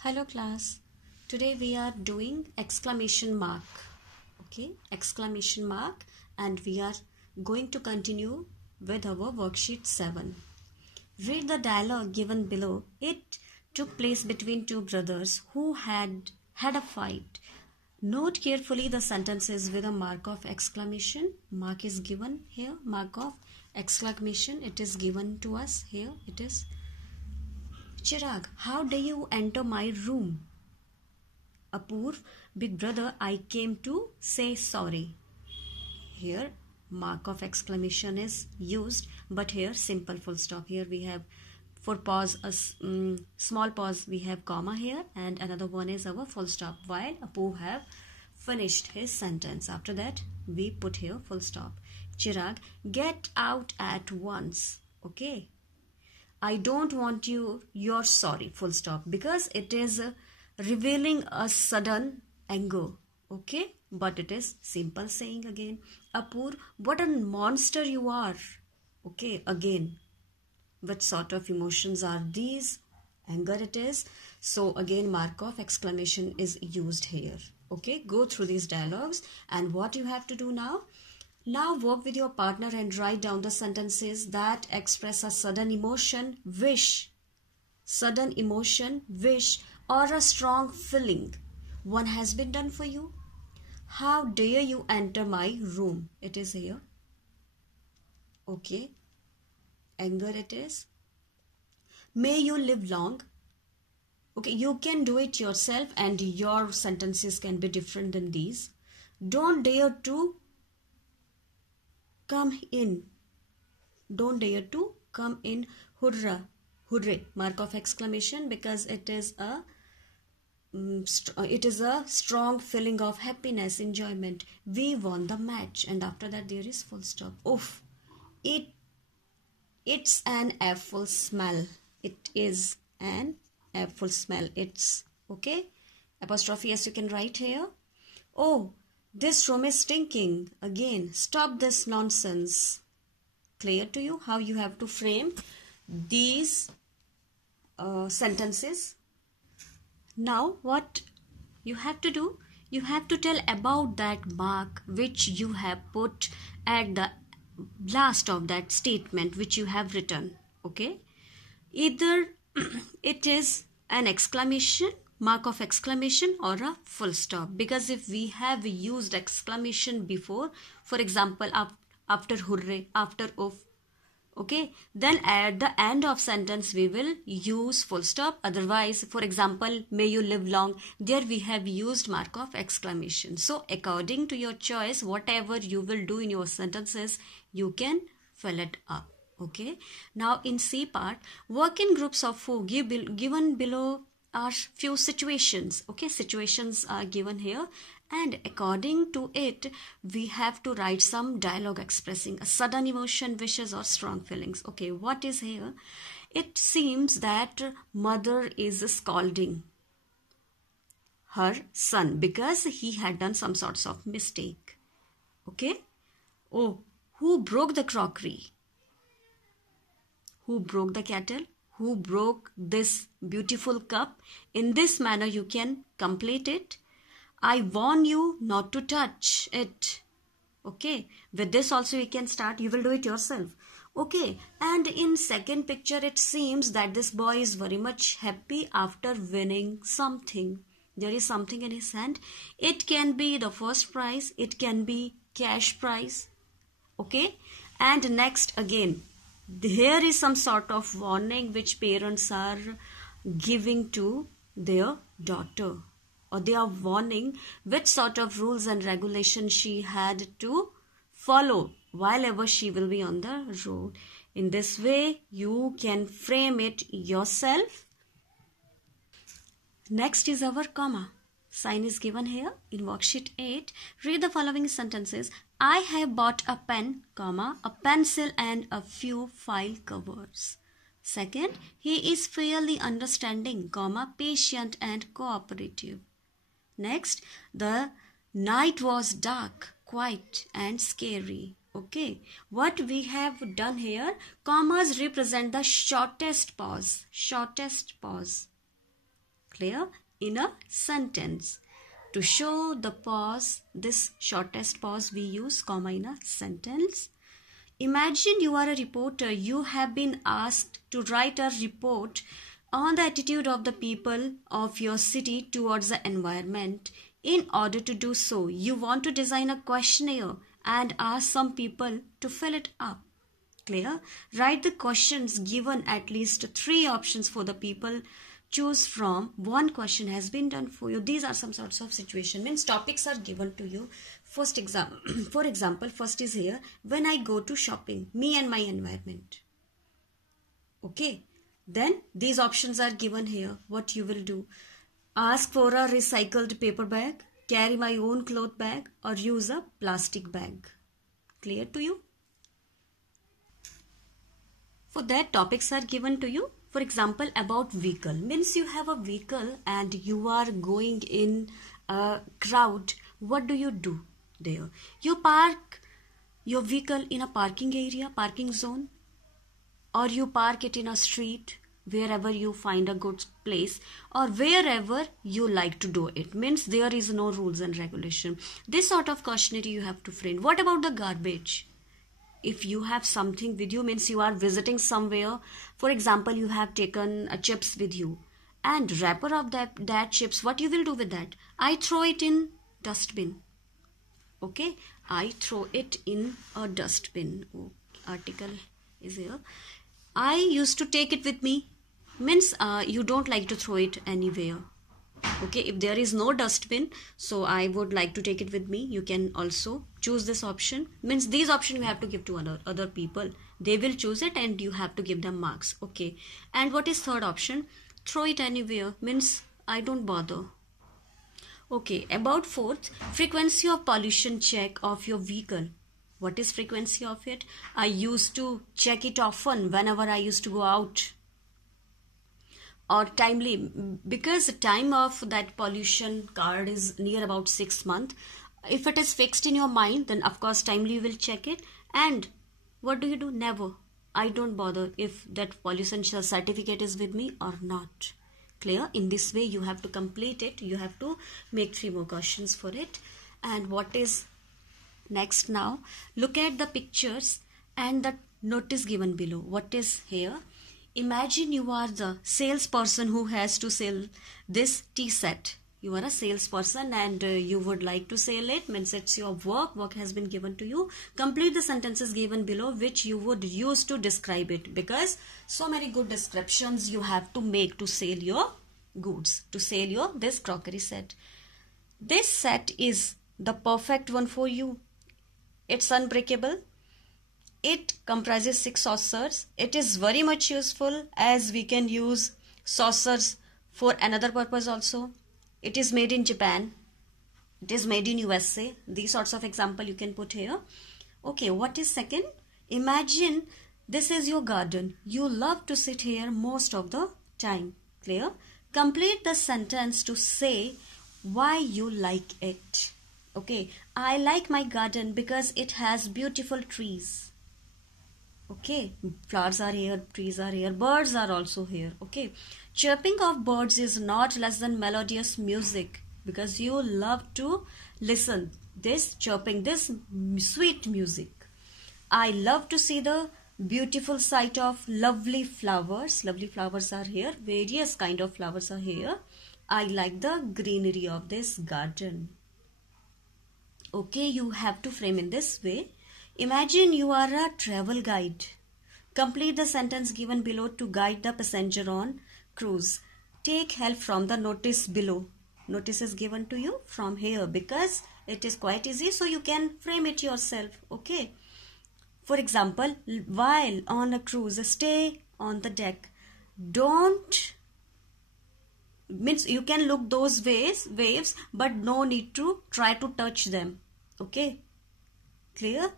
Hello class. Today we are doing exclamation mark. Okay, exclamation mark, and we are going to continue with our worksheet 7. Read the dialogue given below. It took place between two brothers who had a fight. Note carefully the sentences with a mark of exclamation. Mark is given here. Mark of exclamation. It is given to us here. It is Chirag, how do you enter my room? Apurv, big brother, I came to say sorry. Here, mark of exclamation is used, but here simple full stop. Here we have for pause, a small pause, we have comma here, and another one is our full stop. While Apurv have finished his sentence. After that, we put here full stop. Chirag, get out at once. Okay. I don't want you're sorry, full stop, because it is revealing a sudden anger, okay, but it is simple saying again. Apur, what a monster you are, okay, again, what sort of emotions are these? Anger it is, so again mark of exclamation is used here, okay. Go through these dialogues, and what you have to do now? Now work with your partner and write down the sentences that express a sudden emotion, wish, or a strong feeling. One has been done for you. How dare you enter my room? It is here. Okay. Anger it is. May you live long. Okay, you can do it yourself and your sentences can be different than these. Don't dare to come in. Don't dare to come in. Hurrah. Hooray. Mark of exclamation, because it is a strong feeling of happiness, enjoyment. We won the match, and after that there is full stop. Oof. It's an awful smell. It is an awful smell. It's okay. Apostrophe S you can write here. Oh, this room is stinking. Again, stop this nonsense. Clear to you how you have to frame these sentences? Now, what you have to do? You have to tell about that mark which you have put at the last of that statement which you have written. Okay? Either it is an exclamation, mark of exclamation, or a full stop, because if we have used exclamation before, for example after hooray, after oof, okay, then at the end of sentence we will use full stop. Otherwise, for example, may you live long, there we have used mark of exclamation. So according to your choice, whatever you will do in your sentences, you can fill it up. Okay, now in C part, work in groups of 4. Given below are few situations. Okay, situations are given here, and according to it we have to write some dialogue expressing a sudden emotion, wishes, or strong feelings. Okay, what is here? It seems that mother is scolding her son because he had done some sorts of mistake. Okay. Oh, who broke the crockery? Who broke the kettle? Who broke this beautiful cup? In this manner you can complete it. I warn you not to touch it. Okay, with this also you can start. You will do it yourself. Okay, and in second picture it seems that this boy is very much happy after winning something. There is something in his hand. It can be the first prize. It can be cash prize. Okay, and next again, here is some sort of warning which parents are giving to their daughter, or they are warning which sort of rules and regulations she had to follow while ever she will be on the road. In this way you can frame it yourself. Next is our comma. Sign is given here in worksheet 8. Read the following sentences. I have bought a pen, comma, a pencil and a few file covers. Second, he is fairly understanding, comma, patient and cooperative. Next, the night was dark, quiet and scary. Okay, what we have done here, commas represent the shortest pause. Shortest pause. Clear? In a sentence. To show the pause, this shortest pause we use comma in a sentence. Imagine you are a reporter. You have been asked to write a report on the attitude of the people of your city towards the environment. In order to do so, you want to design a questionnaire and ask some people to fill it up. Clear? Write the questions given at least 3 options for the people. Choose from. One question has been done for you. These are some sorts of situation. Means topics are given to you. For example, first is here. When I go to shopping, me and my environment. Okay. Then these options are given here. What you will do. Ask for a recycled paper bag. Carry my own cloth bag. Or use a plastic bag. Clear to you? For that, topics are given to you. For example, about vehicle. Means you have a vehicle and you are going in a crowd. What do there? You park your vehicle in a parking area, parking zone. Or you park it in a street, wherever you find a good place. Or wherever you like to do it. Means there is no rules and regulation. This sort of questionnaire you have to frame. What about the garbage? If you have something with you, means you are visiting somewhere. For example, you have taken chips with you. And wrapper of that chips, what you will do with that? I throw it in dustbin. Okay, I throw it in a dustbin. Article is here. I used to take it with me. Means you don't like to throw it anywhere. Okay, if there is no dustbin, so I would like to take it with me. You can also choose this option. Means these options you have to give to other people. They will choose it and you have to give them marks. Okay. And what is third option? Throw it anywhere. Means I don't bother. Okay. About fourth, frequency of pollution check of your vehicle. What is frequency of it? I used to check it often whenever I used to go out. Or timely, because the time of that pollution card is near about 6 months. If it is fixed in your mind, then of course timely you will check it. And what do? Never. I don't bother if that pollution certificate is with me or not. Clear? In this way you have to complete it. You have to make 3 more questions for it. And what is next now? Look at the pictures and the notice given below. What is here? Imagine you are the salesperson who has to sell this tea set. You are a salesperson and you would like to sell it. Means it's your work. Work has been given to you. Complete the sentences given below which you would use to describe it. Because so many good descriptions you have to make to sell your goods. To sell your this crockery set. This set is the perfect one for you. It's unbreakable. It comprises 6 saucers. It is very much useful as we can use saucers for another purpose also. It is made in Japan. It is made in USA. These sorts of example you can put here. Okay, what is second? Imagine this is your garden. You love to sit here most of the time. Clear? Complete the sentence to say why you like it. Okay, I like my garden because it has beautiful trees. Okay, flowers are here, trees are here, birds are also here. Okay, chirping of birds is not less than melodious music because you love to listen this chirping, this sweet music. I love to see the beautiful sight of lovely flowers. Lovely flowers are here, various kind of flowers are here. I like the greenery of this garden. Okay, you have to frame in this way. Imagine you are a travel guide. Complete the sentence given below to guide the passenger on cruise. Take help from the notice below. Notice is given to you from here because it is quite easy, so you can frame it yourself. Okay. For example, while on a cruise, stay on the deck. Don't, means you can look those waves, but no need to try to touch them. Okay. Clear?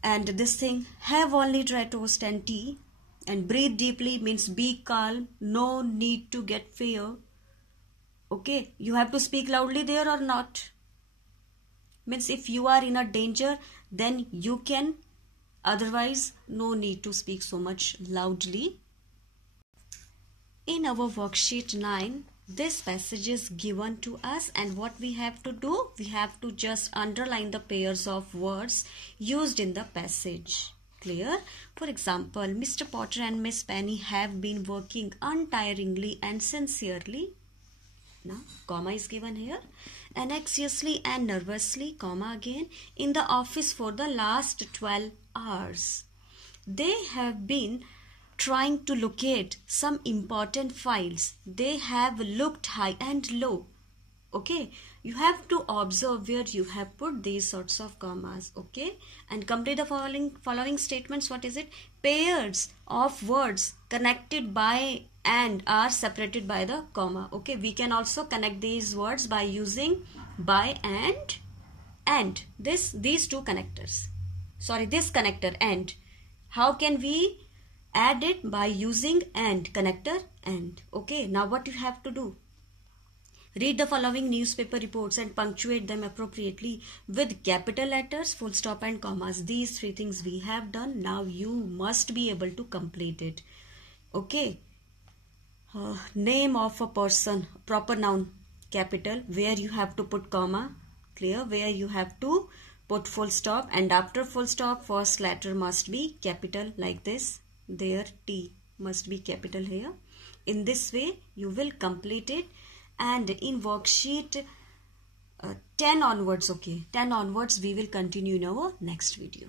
And this thing, have only dry toast and tea. And breathe deeply means be calm. No need to get fear. Okay, you have to speak loudly there or not. Means if you are in a danger, then you can. Otherwise, no need to speak so much loudly. in our worksheet 9, this passage is given to us, and what we have to do, we have to just underline the pairs of words used in the passage. Clear? For example, Mr. Potter and Miss Penny have been working untiringly and sincerely. Now, comma is given here. And anxiously and nervously, comma again, in the office for the last 12 hours. They have been trying to locate some important files. They have looked high and low. Okay, you have to observe where you have put these sorts of commas. Okay, and complete the following statements. What is it? Pairs of words connected by and are separated by the comma. Okay, we can also connect these words by using by and these two connectors. Sorry, this connector and. How can we add it? By using and, connector and. Okay, now what you have to do? Read the following newspaper reports and punctuate them appropriately with capital letters, full stop and commas. These three things we have done. Now you must be able to complete it. Okay. Name of a person, proper noun, capital, where you have to put comma. Clear? Where you have to put full stop, and after full stop first letter must be capital like this. There T must be capital here. In this way you will complete it, and in worksheet 10 onwards, okay, 10 onwards we will continue in our next video.